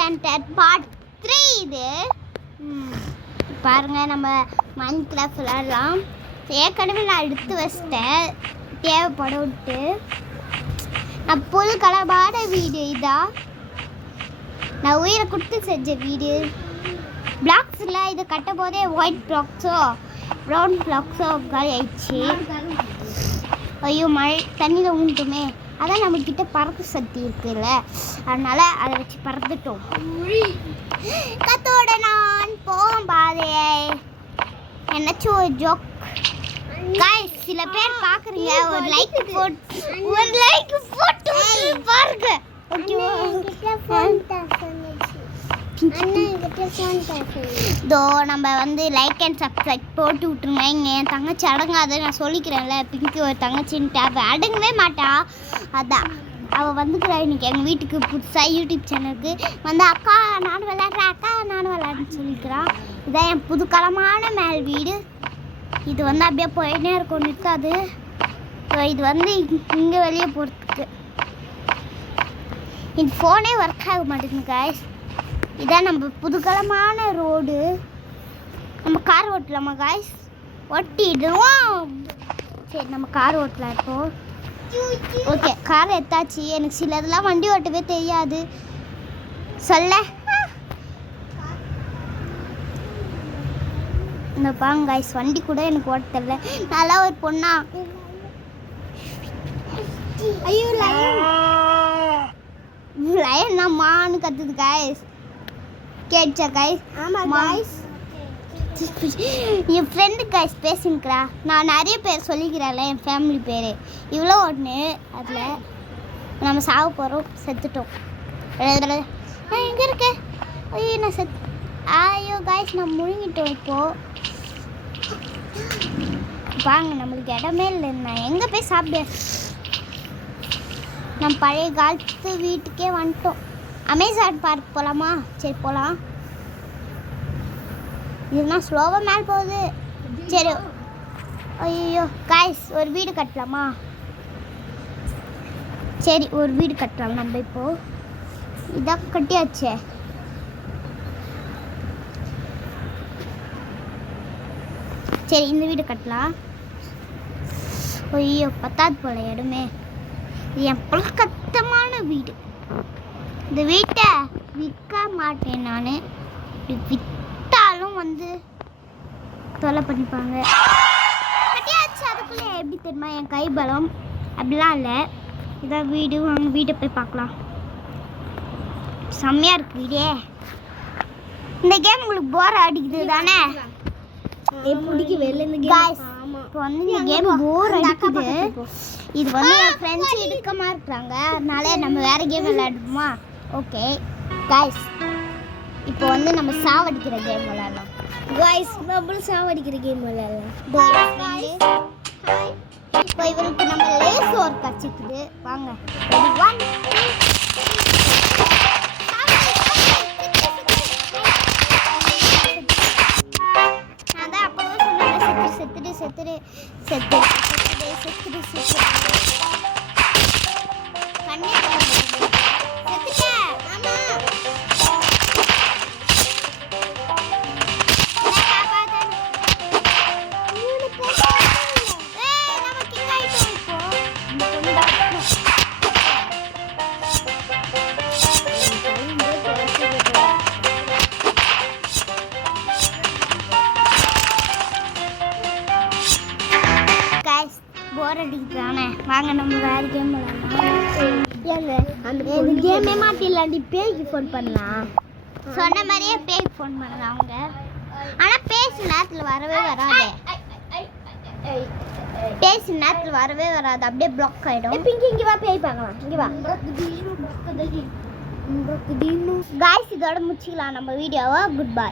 Standard part 3 இது. பாருங்க, நம்ம மைன்கிராஃப்ட் விளையாடலாம். ஏற்கனவே நான் எடுத்து வச்சிட்டேன் தேவைப்பட விட்டு. நான் புது கலமான வீடு இதான். நான் உயிரை கொடுத்து செஞ்ச வீடு. பிளாக்ஸில் இதை கட்டும் போதே ஒயிட் பிளாக்ஸோ ப்ரௌன் பிளாக்ஸோ காலி ஆயிடுச்சு. ஐயோ, மழை தண்ணியில் ஊண்டுமே. அதான் நம்மக்கிட்ட பறப்பு சக்தி இருக்குல்ல, அதனால் அதை வச்சு பறந்துட்டோம். கத்தோட நான் போகும் பாதையை என்னச்சும் ஒரு ஜோக். गाइस, சில பேர் பார்க்குறீங்க, ஒரு லைக் போட்டு பாருங்க. நம்ம வந்து லைக் அண்ட் சப்ஸ்கிரைப் போட்டு விட்டுருங்க. இங்கே என் தங்கச்சி அடங்காத, நான் சொல்லிக்கிறேன்ல, பிங்க்கு ஒரு தங்கச்சின்னு டேப் அடங்கவே மாட்டா. அதான் அவள் வந்துக்கிறா இன்னைக்கு எங்கள் வீட்டுக்கு புதுசாக யூடியூப் சேனலுக்கு வந்து அக்கா நானும் விளையாடுறேன், அக்கா நானும் விளையாடுன்னு சொல்லிக்கிறான். இதான் என் புதுக்கலமான மேல் வீடு. இது வந்து அப்படியே போயிட்டே இருக்கும், நிற்காது. இது வந்து இங்கே வெளியே போகிறதுக்கு இந்த ஃபோனே ஒர்க் ஆக மாட்டேங்குது காய்ஸ். இதான் நம்ம புதுக்கலமான ரோடு. நம்ம கார் ஓட்டலாமா காய்ஸ்? ஓட்டிடுவோம். சரி, நம்ம கார் ஓட்டலாம் இப்போ. ஓகே, கார் எடுத்தாச்சு. எனக்கு சிலதெல்லாம் வண்டி ஓட்டவே தெரியாது. சொல்ல இந்த பாங்க காய்ஸ், வண்டி கூட எனக்கு ஓட்ட தெரியல. நல்லா ஒரு பொண்ணா. ஐயோ, லயன் மான்னு கத்துது காய்ஸ். கேட்சா காய்ஸ்? ஆமாம் காய்ஸ். என் ஃப்ரெண்டு காய்ஸ் பேசினுக்கிறா. நான் நிறைய பேர் சொல்லிக்கிறேன்ல, என் ஃபேமிலி பேர் இவ்வளோ ஒன்று. அதில் நம்ம சாக போகிறோம், செத்துட்டோம். எங்கே இருக்க? ஐயோ, நான் ஐயோ காய்ஸ், நான் முழுங்கிட்டோம். இப்போது வாங்க, நம்மளுக்கு இடமே இல்லை. நான் எங்கே போய் சாப்பிட? நம்ம பழைய காலத்து வீட்டுக்கே வந்துட்டோம். அமேசான் பார்க் போகலாமா? சரி, போகலாம். இதுனா ஸ்லோவாக மேலே போகுது. சரி, ஐயோ காய்ஸ், ஒரு வீடு கட்டலாமா? சரி, ஒரு வீடு கட்டலாம் நம்ம. இப்போது இதான் கட்டியாச்சே. சரி, இந்த வீடு கட்டலாம். ஐயோ, பத்தாது போல இடமே. இது என் பழக்கத்தமான வீடு. இந்த வீட்டை விற்க மாட்டேன் நான். விற்றாலும் வந்து தொலை பண்ணிப்பாங்க. கட்டியாச்சு. அதுக்குள்ளே எப்படி தெரியுமா, என் கை பலம் அப்படிலாம் இல்லை. இதான் வீடு. வாங்க வீட்டை போய் பார்க்கலாம். செம்மையாக இருக்கு வீடே. இந்த கேம் உங்களுக்கு போர் அடிக்குது தானே? பிடிக்கவே இல்லை இந்த கேம். இப்போ வந்து இந்த கேம் போர் அடிக்குது. இது வந்து என் ஃப்ரெண்ட்ஸ் இடுக்கமாக இருக்கிறாங்க, அதனால நம்ம வேறு கேம் விளையாடுவோமா? ஓகே காய்ஸ், இப்போ வந்து நம்ம சாவடிக்கிற கேம் விளையாடலாம். காய்ஸ், நம்மளும் சாவடிக்கிற கேம் விளையாடலாம். இப்போ இவருக்கு நம்ம லேஸ் ஒர்க் கச்சிக்குது. வாங்க, 1 நான் தான் அப்போவே சொன்னேன், செத்துடு செத்துடு செத்துடு செத்துடு செத்துடு செத்துடு கண்ணே போர் அடிக்கிறானே. வாங்க, நம்ம வேறு கேம் விளையாடலாம். ஏங்க, அந்த கேமே மாட்டிடலாண்டி. பேய்க்கு ஃபோன் பண்ணலாம். சொன்ன மாதிரியே பேய்க்கு ஃபோன் பண்ணலாம் அவங்க. ஆனால் பேசு நேரத்தில் வரவே வராது. பேசு நேரத்தில் வரவே வராது, அப்படியே பிளாக் ஆகிடும். இங்கே வா, பேய் பார்க்கலாம். இங்கே வா காய்ஸ், இதோட முடிச்சிக்கலாம் நம்ம வீடியோவை. Good bye.